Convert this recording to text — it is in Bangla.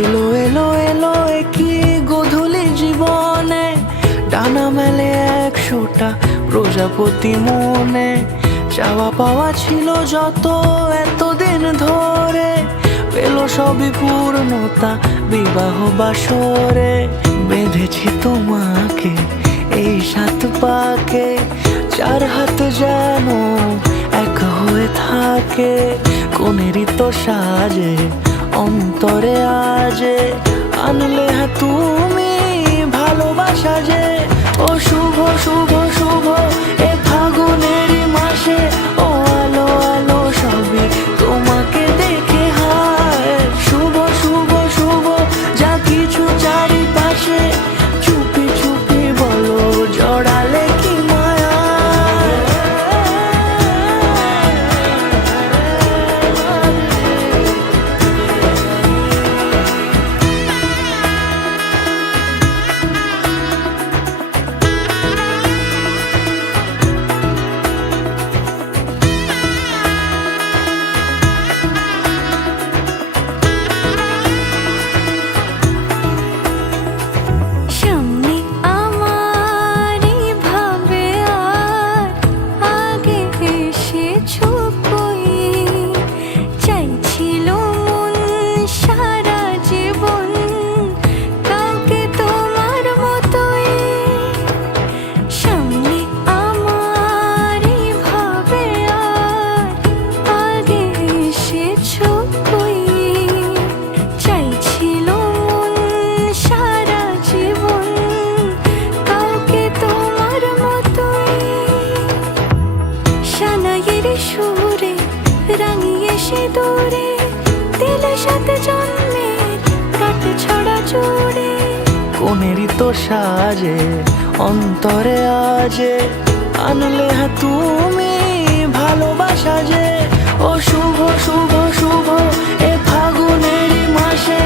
এলো এলো এলো কি গোধূলি জীবনে, ডানা মেলে 100টা প্রজাপতি মনে। চাওয়া পাওয়া ছিল যত এতদিন ধরে, পেল সবই পূর্ণতা বিবাহ বাসরে। বেঁধেছি তোমাকে এই 7 পাকে, 4 হাত যেন এক হয়ে থাকে। কোনেরই তো সাজে অন্তরে আজে, আনলে তুমি ভালোবাসা যে। ও শুভ শুভ শুভ এ ফাগুনেরই মাসে, ও আলো আলো সবই তোমাকে দেখে হায়। শুভ শুভ শুভ যা কিছু চারিপাশে, চুপি চুপি বলো জড়ালে কি মায়া। কোনেরই তো সাজে অন্তরে আজে, আনলে তুমি ভালোবাসা যে। ও শুভ শুভ শুভ এ ফাগুনেরই মাসে,